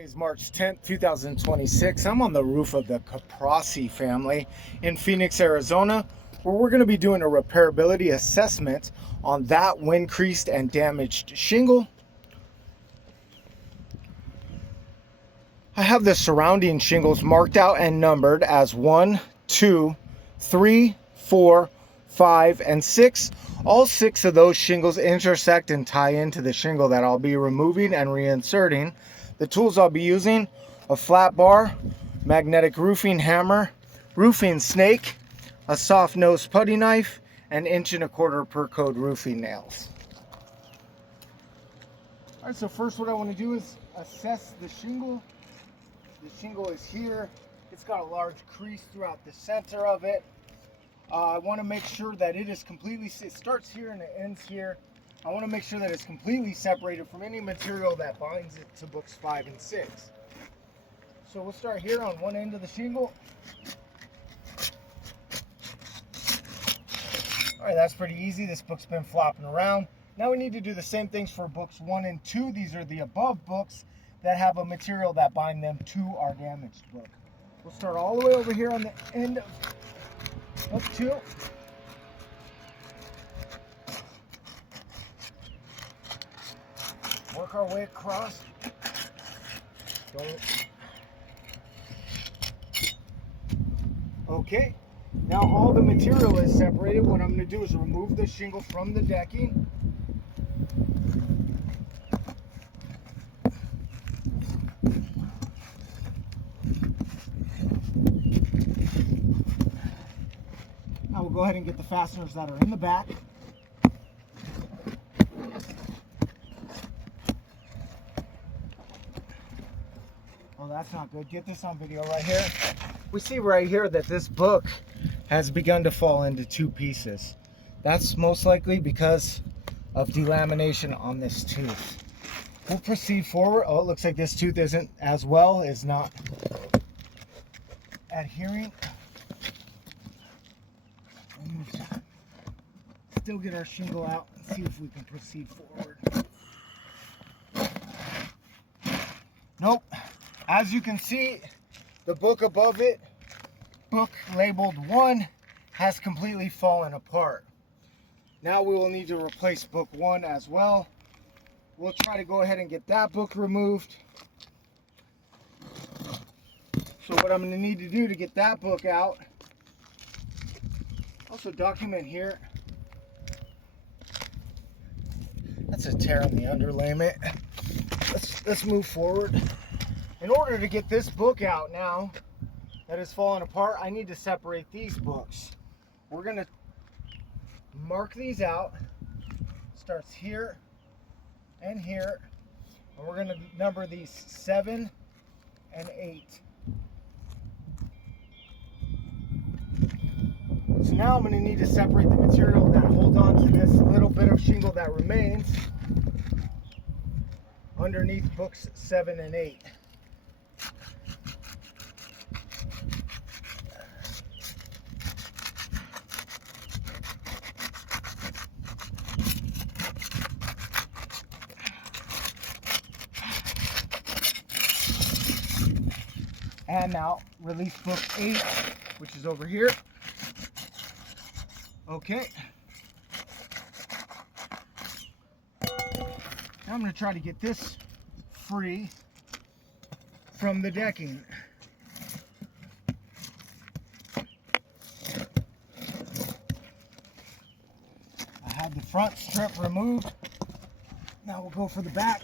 Today is March 10th, 2026. I'm on the roof of the Kaprosy family in Phoenix, Arizona, where we're going to be doing a repairability assessment on that wind creased and damaged shingle. I have the surrounding shingles marked out and numbered as 1, 2, 3, 4, 5, and 6. All 6 of those shingles intersect and tie into the shingle that I'll be removing and reinserting. The tools I'll be using: a flat bar, magnetic roofing hammer, roofing snake, a soft nose putty knife, and 1.25 inch per code roofing nails. Alright, so first what I want to do is assess the shingle. The shingle is here. It's got a large crease throughout the center of it. I want to make sure that it starts here and it ends here. I want to make sure that it's completely separated from any material that binds it to books 5 and 6. So we'll start here on one end of the shingle. Alright, that's pretty easy. This book's been flopping around. Now we need to do the same things for books 1 and 2. These are the above books that have a material that bind them to our damaged book. We'll start all the way over here on the end of book 2. Work our way across. Okay, now all the material is separated. What I'm going to do is remove the shingle from the decking. I will go ahead and get the fasteners that are in the back. Oh, that's not good. Get this on video right here. We see right here that this book has begun to fall into 2 pieces. That's most likely because of delamination on this tooth. We'll proceed forward. Oh, it looks like this tooth isn't as well, is not adhering. Still get our shingle out and see if we can proceed forward. Nope. As you can see, the book above it, book labeled 1, has completely fallen apart. Now we will need to replace book 1 as well. We'll try to go ahead and get that book removed. So what I'm going to need to do to get that book out, also document here. That's a tear in the underlayment. Let's move forward. In order to get this book out now that is falling apart, I need to separate these books. We're going to mark these out. Starts here and here. And we're going to number these 7 and 8. So now I'm going to need to separate the material that holds on to this little bit of shingle that remains underneath books 7 and 8. And now release book 8, which is over here. Okay. Now I'm going to try to get this free from the decking. I have the front strip removed. Now we'll go for the back.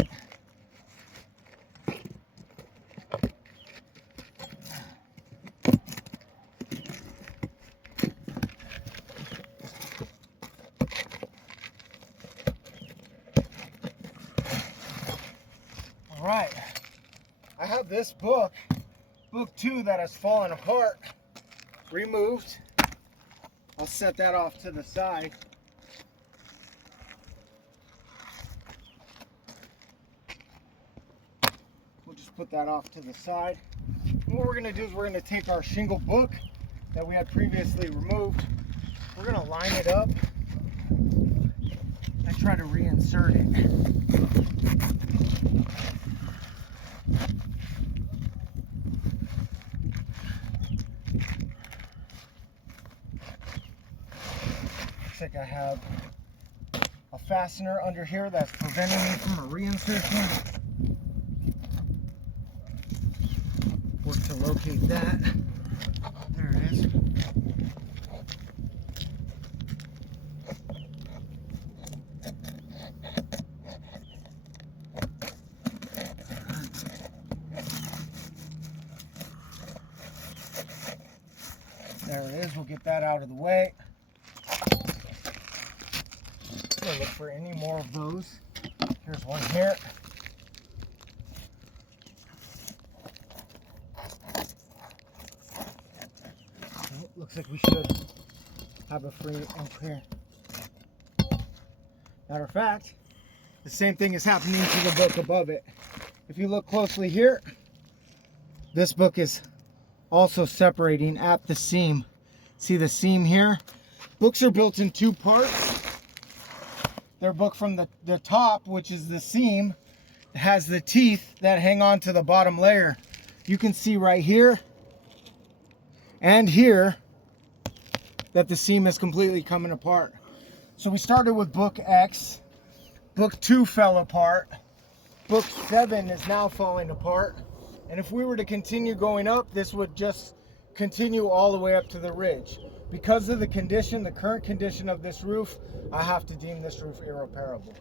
Alright, I have this book 2 that has fallen apart, removed. I'll set that off to the side. We'll just put that off to the side. And what we're going to do is we're going to take our shingle book that we had previously removed. We're going to line it up and try to reinsert it. looks like I have a fastener under here that's preventing me from a reinsertion. Work to locate that. There it is. There it is. We'll get that out of the way. I'm gonna look for any more of those. Here's one here. Oh, looks like we should have a free inch here. Matter of fact, the same thing is happening to the book above it. If you look closely here, this book is also separating at the seam. See the seam here? Books are built in two parts. They're booked from the top, which is the seam. It has the teeth that hang on to the bottom layer. You can see right here and here that the seam is completely coming apart. So we started with book X. Book 2 fell apart. Book 7 is now falling apart. And if we were to continue going up, this would just continue all the way up to the ridge. Because of the condition, the current condition of this roof, I have to deem this roof irreparable.